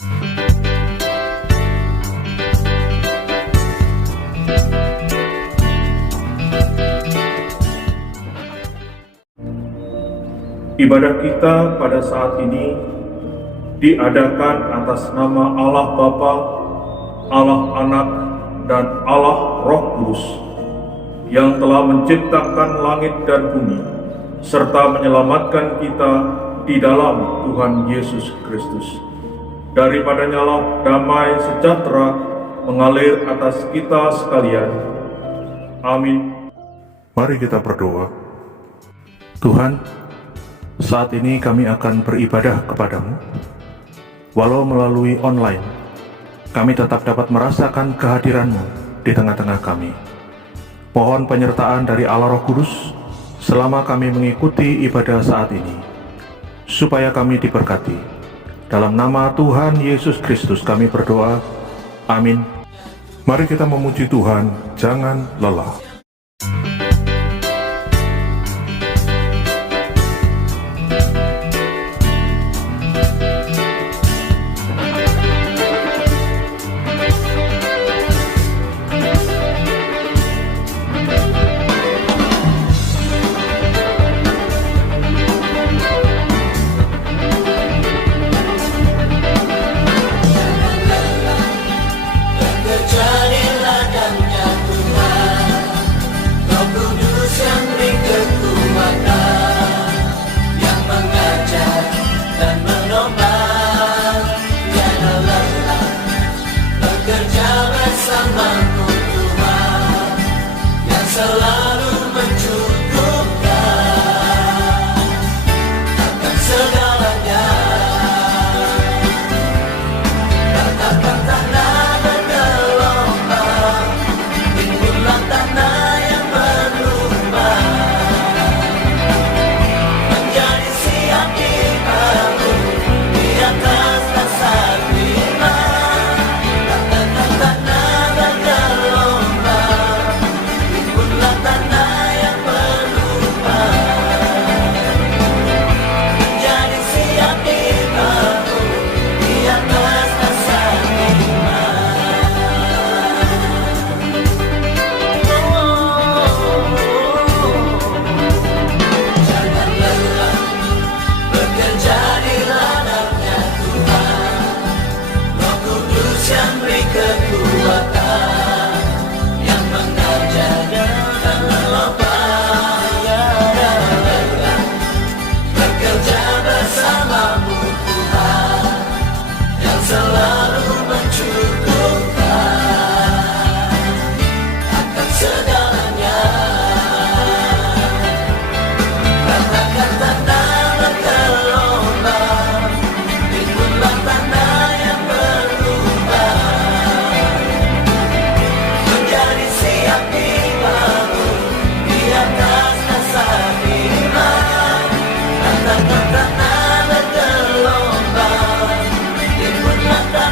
Ibadah kita pada saat ini diadakan atas nama Allah Bapa, Allah Anak, dan Allah Roh Kudus yang telah menciptakan langit dan bumi serta menyelamatkan kita di dalam Tuhan Yesus Kristus. Daripadanya lah damai sejahtera mengalir atas kita sekalian. Amin. Mari kita berdoa. Tuhan, saat ini kami akan beribadah kepadamu. Walau melalui online, kami tetap dapat merasakan kehadiran-Mu di tengah-tengah kami. Mohon penyertaan dari Allah Roh Kudus selama kami mengikuti ibadah saat ini, supaya kami diberkati. Dalam nama Tuhan Yesus Kristus kami berdoa. Amin. Mari kita memuji Tuhan, jangan lelah. Tanah bergelombang, timbunlah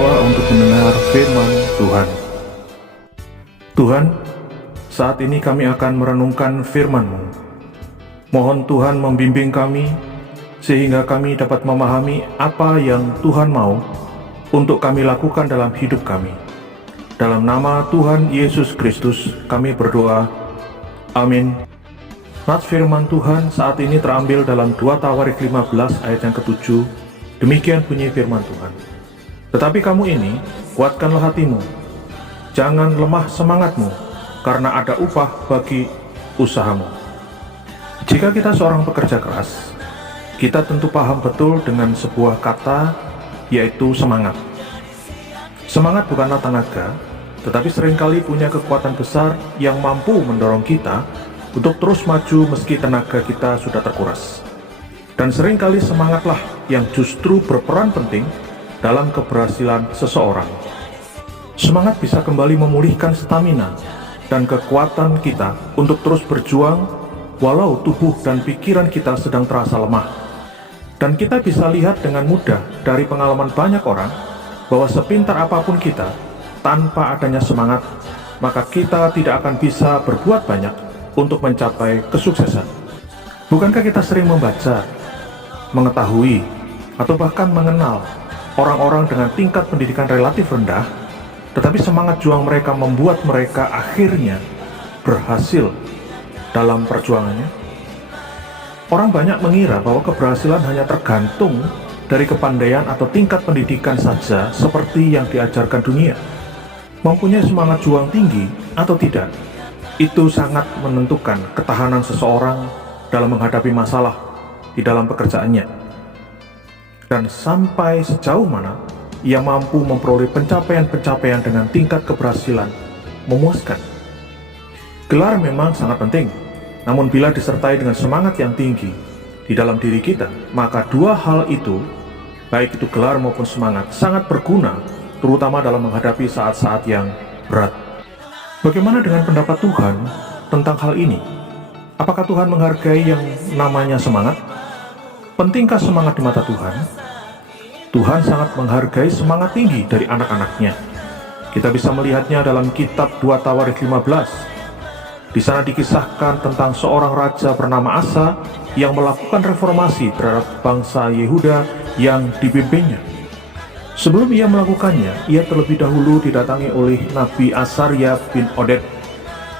berdoa untuk mendengar firman Tuhan. Tuhan, saat ini kami akan merenungkan firman-Mu. Mohon Tuhan membimbing kami, sehingga kami dapat memahami apa yang Tuhan mau untuk kami lakukan dalam hidup kami. Dalam nama Tuhan Yesus Kristus kami berdoa. Amin. Nats firman Tuhan saat ini terambil dalam 2 Tawarik 15 ayat yang ke-7. Demikian bunyi firman Tuhan. Tetapi kamu ini, kuatkanlah hatimu. Jangan lemah semangatmu, karena ada upah bagi usahamu. Jika kita seorang pekerja keras, kita tentu paham betul dengan sebuah kata, yaitu semangat. Semangat bukanlah tenaga, tetapi seringkali punya kekuatan besar yang mampu mendorong kita untuk terus maju meski tenaga kita sudah terkuras. Dan seringkali semangatlah yang justru berperan penting dalam keberhasilan seseorang. Semangat bisa kembali memulihkan stamina dan kekuatan kita untuk terus berjuang walau tubuh dan pikiran kita sedang terasa lemah. Dan kita bisa lihat dengan mudah dari pengalaman banyak orang bahwa sepintar apapun kita, tanpa adanya semangat, maka kita tidak akan bisa berbuat banyak untuk mencapai kesuksesan. Bukankah kita sering membaca, mengetahui, atau bahkan mengenal orang-orang dengan tingkat pendidikan relatif rendah, tetapi semangat juang mereka membuat mereka akhirnya berhasil dalam perjuangannya? Orang banyak mengira bahwa keberhasilan hanya tergantung dari kepandaian atau tingkat pendidikan saja seperti yang diajarkan dunia. Mempunyai semangat juang tinggi atau tidak, itu sangat menentukan ketahanan seseorang dalam menghadapi masalah di dalam pekerjaannya. Dan sampai sejauh mana ia mampu memperoleh pencapaian-pencapaian dengan tingkat keberhasilan memuaskan. Gelar memang sangat penting, namun bila disertai dengan semangat yang tinggi di dalam diri kita, maka dua hal itu, baik itu gelar maupun semangat, sangat berguna, terutama dalam menghadapi saat-saat yang berat. Bagaimana dengan pendapat Tuhan tentang hal ini? Apakah Tuhan menghargai yang namanya semangat? Pentingkah semangat di mata Tuhan? Tuhan sangat menghargai semangat tinggi dari anak-anaknya. Kita bisa melihatnya dalam kitab 2 Tawarik 15. Di sana dikisahkan tentang seorang raja bernama Asa yang melakukan reformasi terhadap bangsa Yehuda yang dipimpinnya. Sebelum ia melakukannya, ia terlebih dahulu didatangi oleh Nabi Asaria bin Oded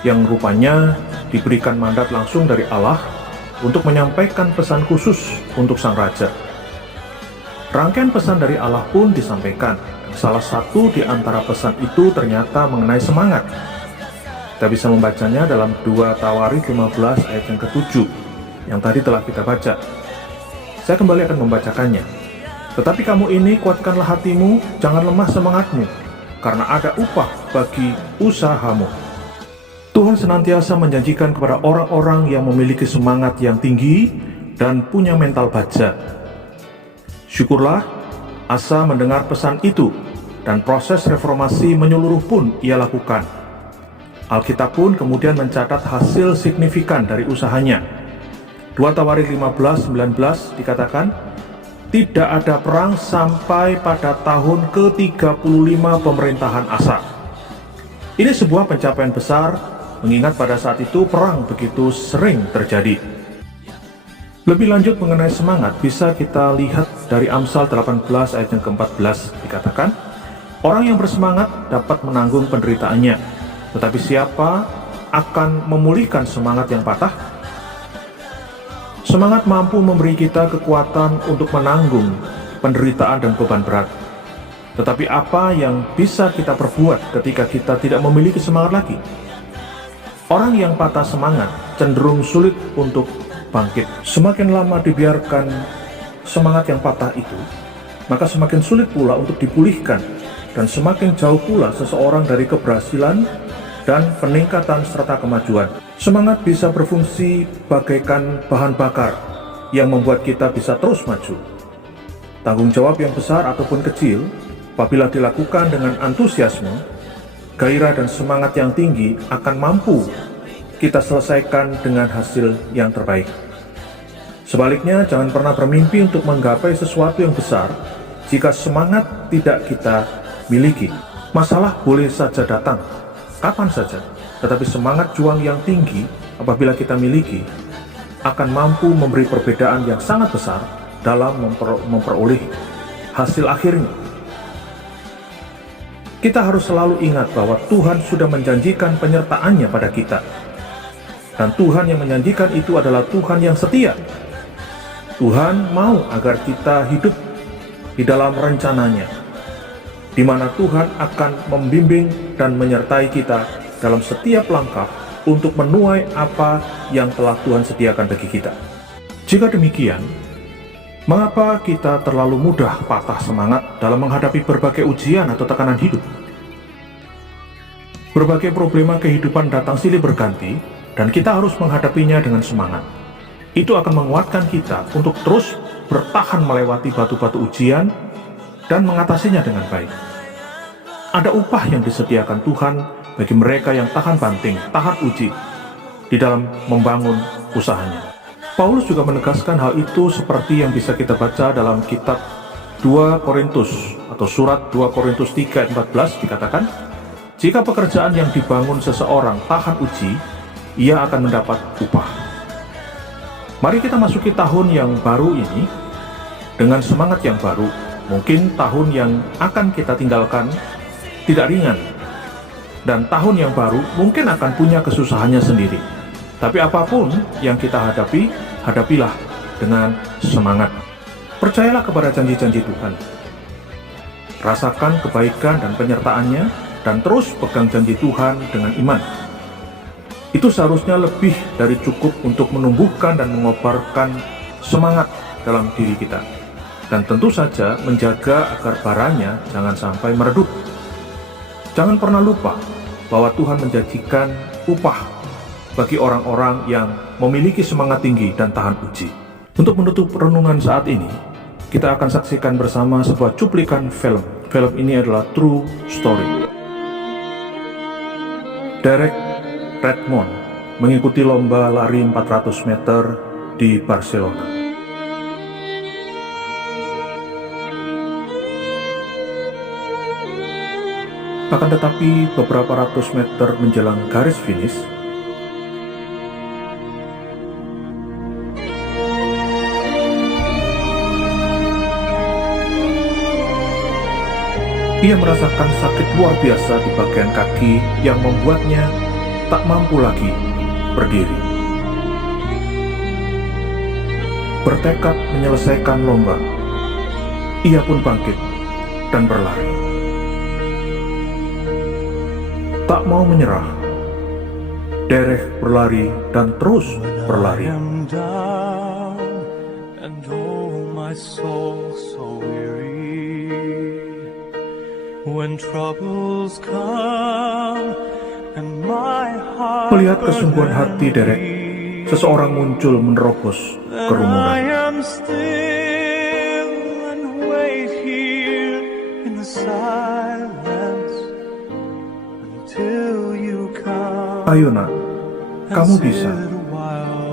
yang rupanya diberikan mandat langsung dari Allah untuk menyampaikan pesan khusus untuk sang raja. Rangkaian pesan dari Allah pun disampaikan. Salah satu di antara pesan itu ternyata mengenai semangat. Kita bisa membacanya dalam 2 Tawarik 15 ayat yang ke-7 yang tadi telah kita baca. Saya kembali akan membacakannya. Tetapi kamu ini, kuatkanlah hatimu, jangan lemah semangatmu, karena ada upah bagi usahamu. Tuhan senantiasa menjanjikan kepada orang-orang yang memiliki semangat yang tinggi dan punya mental baja. Syukurlah, Asa mendengar pesan itu, dan proses reformasi menyeluruh pun ia lakukan. Alkitab pun kemudian mencatat hasil signifikan dari usahanya. 2 Tawarik 15:19 dikatakan, tidak ada perang sampai pada tahun ke-35 pemerintahan Asa. Ini sebuah pencapaian besar, mengingat pada saat itu perang begitu sering terjadi. Lebih lanjut mengenai semangat, bisa kita lihat dari Amsal 18 ayat yang ke-14 dikatakan, orang yang bersemangat dapat menanggung penderitaannya, tetapi siapa akan memulihkan semangat yang patah? Semangat mampu memberi kita kekuatan untuk menanggung penderitaan dan beban berat. Tetapi apa yang bisa kita perbuat ketika kita tidak memiliki semangat lagi? Orang yang patah semangat cenderung sulit untuk bangkit. Semakin lama dibiarkan semangat yang patah itu, maka semakin sulit pula untuk dipulihkan, dan semakin jauh pula seseorang dari keberhasilan dan peningkatan serta kemajuan. Semangat bisa berfungsi bagaikan bahan bakar yang membuat kita bisa terus maju. Tanggung jawab yang besar ataupun kecil, apabila dilakukan dengan antusiasme, gairah dan semangat yang tinggi, akan mampu kita selesaikan dengan hasil yang terbaik. Sebaliknya, jangan pernah bermimpi untuk menggapai sesuatu yang besar jika semangat tidak kita miliki. Masalah boleh saja datang, kapan saja, tetapi semangat juang yang tinggi apabila kita miliki akan mampu memberi perbedaan yang sangat besar dalam memperoleh hasil akhirnya. Kita harus selalu ingat bahwa Tuhan sudah menjanjikan penyertaan-Nya pada kita. Dan Tuhan yang menjanjikan itu adalah Tuhan yang setia. Tuhan mau agar kita hidup di dalam rencana-Nya, di mana Tuhan akan membimbing dan menyertai kita dalam setiap langkah untuk menuai apa yang telah Tuhan sediakan bagi kita. Jika demikian, mengapa kita terlalu mudah patah semangat dalam menghadapi berbagai ujian atau tekanan hidup? Berbagai problema kehidupan datang silih berganti, dan kita harus menghadapinya dengan semangat. Itu akan menguatkan kita untuk terus bertahan melewati batu-batu ujian dan mengatasinya dengan baik. Ada upah yang disediakan Tuhan bagi mereka yang tahan banting, tahan uji di dalam membangun usahanya. Paulus juga menegaskan hal itu seperti yang bisa kita baca dalam kitab 2 Korintus atau surat 2 Korintus 3:14 dikatakan, jika pekerjaan yang dibangun seseorang tahan uji, ia akan mendapat upah. Mari kita masuki tahun yang baru ini dengan semangat yang baru. Mungkin tahun yang akan kita tinggalkan tidak ringan, dan tahun yang baru mungkin akan punya kesusahannya sendiri. Tapi apapun yang kita hadapi, hadapilah dengan semangat. Percayalah kepada janji-janji Tuhan. Rasakan kebaikan dan penyertaan-Nya, dan terus pegang janji Tuhan dengan iman. Itu seharusnya lebih dari cukup untuk menumbuhkan dan mengobarkan semangat dalam diri kita. Dan tentu saja menjaga agar baranya jangan sampai meredup. Jangan pernah lupa bahwa Tuhan menjanjikan upah bagi orang-orang yang memiliki semangat tinggi dan tahan uji. Untuk menutup renungan saat ini, kita akan saksikan bersama sebuah cuplikan film. Film ini adalah True Story. Derek Redmond mengikuti lomba lari 400 meter di Barcelona. Akan tetapi beberapa ratus meter menjelang garis finish, ia merasakan sakit luar biasa di bagian kaki yang membuatnya tak mampu lagi berdiri. Bertekad menyelesaikan lomba, ia pun bangkit dan berlari. Tak mau menyerah, Derek berlari dan terus berlari. Melihat kesungguhan hati Derek, seseorang muncul menerobos kerumunan. Ayo nak, kamu bisa.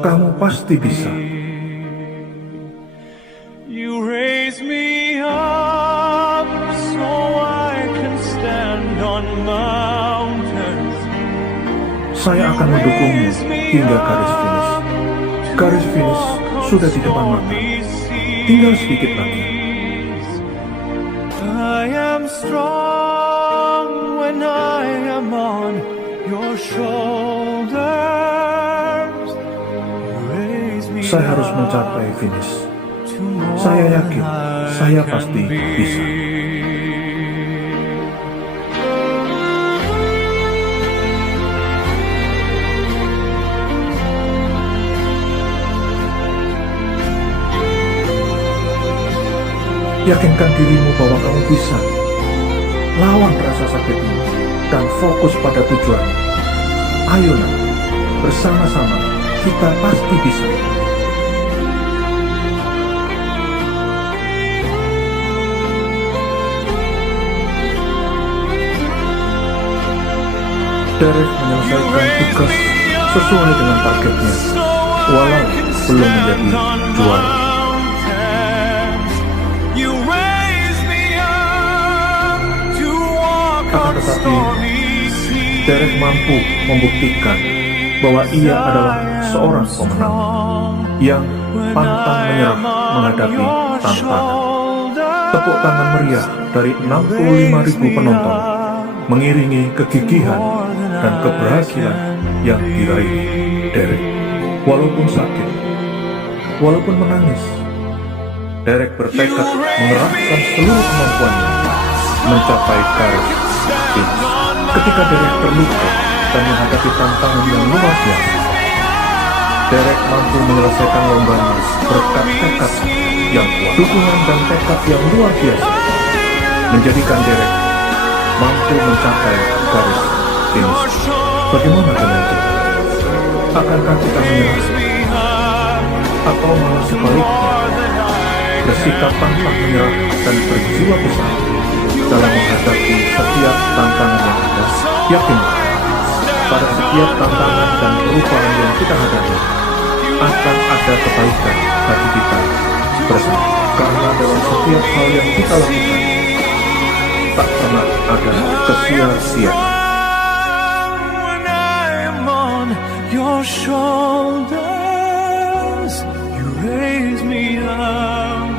Kamu pasti bisa. Saya akan mendukungmu hingga garis finish. Garis finish sudah di depan mata. Tinggal sedikit lagi. I am strong when I am on your shoulders. Saya harus mencapai finish. Saya yakin, saya pasti bisa. Yakinkan dirimu bahwa kamu bisa. Lawan rasa sakitmu dan fokus pada tujuan. Ayo nak, bersama-sama kita pasti bisa. Derek menyelesaikan tugas sesuai dengan targetnya, walau belum menjadi juara. Akan tetapi, Derek mampu membuktikan bahwa ia adalah seorang pemenang yang pantang menyerah menghadapi tantangan. Tepuk tangan meriah dari 65.000 penonton mengiringi kegigihan dan keberhasilan yang diraih Derek. Walaupun sakit, walaupun menangis, Derek bertekad mengerahkan seluruh kemampuannya mencapai garis finish. Ketika Derek terluka dan menghadapi tantangan yang luar biasa, Derek mampu menyelesaikan lombanya berkat tekad yang kuat. Dukungan dan tekad yang luar biasa menjadikan Derek mampu mencapai garis finish. Bagaimana dengan kita? Akankah kita menyerah? Atau malah sebaliknya, bersikap tanpa menyerah dan berjiwa besar dalam menghadapi setiap tantangan yang ada? Yakinlah, pada setiap tantangan dan perubahan yang kita hadapi akan ada kebaikan bagi kita bersama. Karena dalam setiap hal yang kita lakukan tak pernah ada kesia-siaan. Your shoulders, you raise me up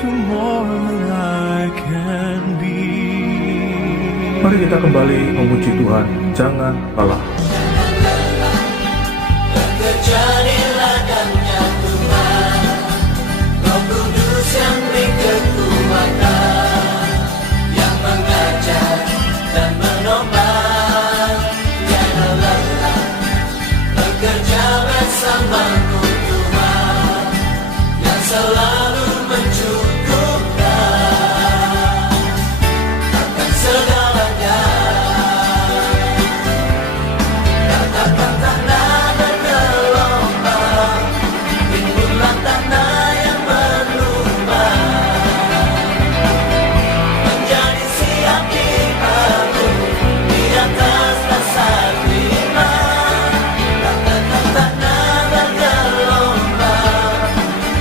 to more than I can be. Mari kita kembali memuji Tuhan, jangan lelah. Terjadilah dan nyatulah Roh Kudus yang beri kekuatan, yang mengajar dan menopang. Jangan lelah bekerja bersamaku Tuhan, yang selalu mencukupkan akan segalanya. Katakan tanah bergelombang, timbullah tanah yang berlubang, menjadi siap dibangun di atas dasar iman. Katakan tanah bergelombang,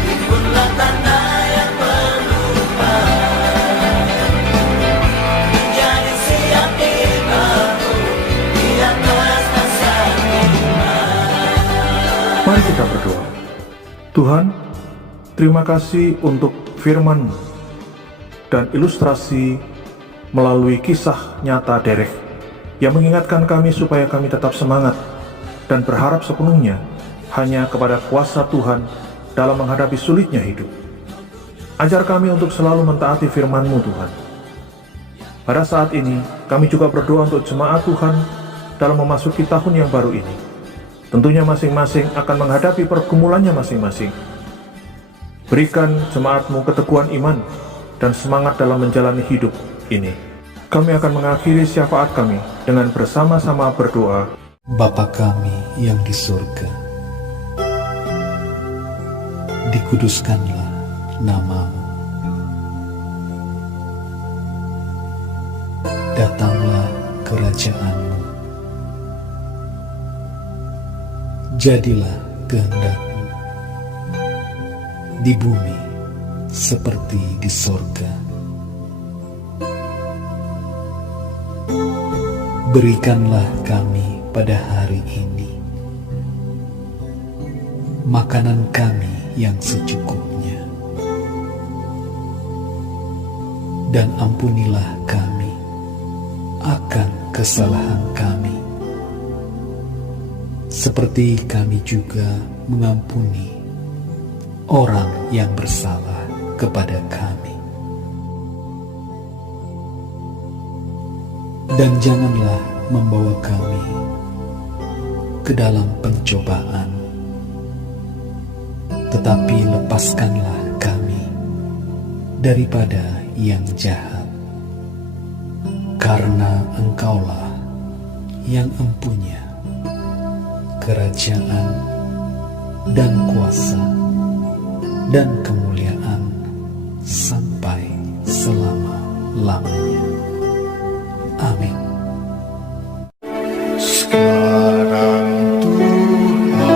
timbullah tanah yang berlubang, menjadi siap dibangun di atas dasar iman. Mari kita berdoa. Tuhan, terima kasih untuk firman dan ilustrasi melalui kisah nyata Derek yang mengingatkan kami supaya kami tetap semangat dan berharap sepenuhnya hanya kepada kuasa Tuhan dalam menghadapi sulitnya hidup. Ajar kami untuk selalu mentaati firman-Mu Tuhan. Pada saat ini, kami juga berdoa untuk jemaat Tuhan dalam memasuki tahun yang baru ini. Tentunya masing-masing akan menghadapi pergumulannya masing-masing. Berikan jemaat-Mu keteguhan iman dan semangat dalam menjalani hidup ini. Kami akan mengakhiri syafaat kami dengan bersama-sama berdoa. Bapa kami yang di surga, dikuduskanlah nama-Mu. Datanglah kerajaan-Mu. Jadilah kehendak-Mu di bumi seperti di sorga. Berikanlah kami pada hari ini makanan kami yang secukupnya, dan ampunilah kami akan kesalahan kami, seperti kami juga mengampuni orang yang bersalah kepada kami. Dan janganlah membawa kami ke dalam pencobaan, tetapi lepaskanlah kami daripada yang jahat. Karena Engkaulah yang empunya kerajaan dan kuasa dan kemuliaan sampai selama-lamanya. Amin. Sekarang Tuhan,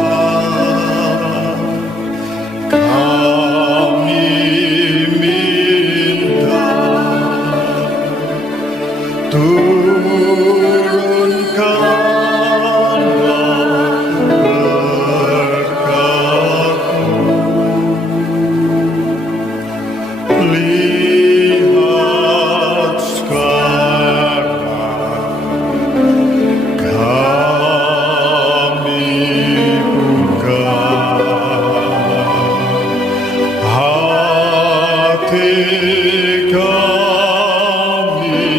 kami minta Turunkanlah berkat-Mu. Lihat sekarang kami buka hati kami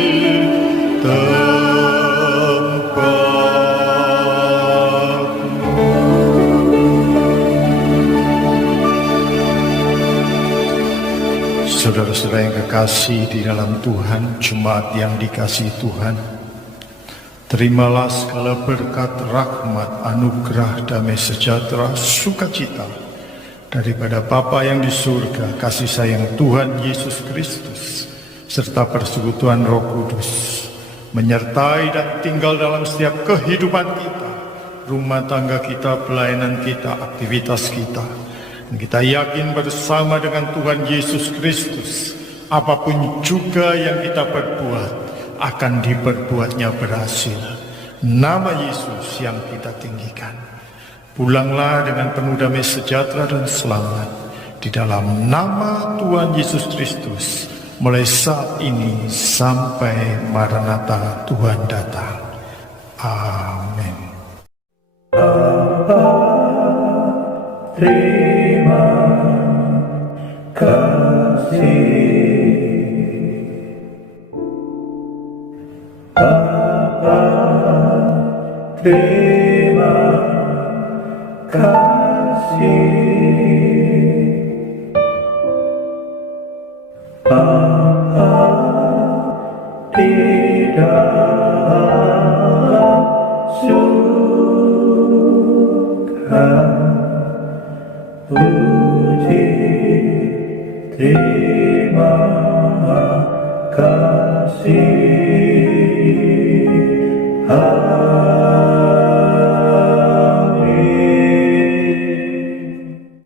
Saudara-saudara yang kekasih di dalam Tuhan, jemaat yang dikasihi Tuhan, terimalah segala berkat, rahmat, anugerah, damai sejahtera, sukacita daripada Bapa yang di surga, kasih sayang Tuhan Yesus Kristus, serta persekutuan Roh Kudus, menyertai dan tinggal dalam setiap kehidupan kita, rumah tangga kita, pelayanan kita, aktivitas kita. Dan kita yakin bersama dengan Tuhan Yesus Kristus, apapun juga yang kita perbuat, akan diperbuatnya berhasil. Nama Yesus yang kita tinggikan. Pulanglah dengan penuh damai sejahtera dan selamat di dalam nama Tuhan Yesus Kristus, mulai saat ini sampai Maranatha Tuhan datang. Amin. Terima kasih Bapa, terima kasih Bapa di dalam surga. Puji, terima kasih.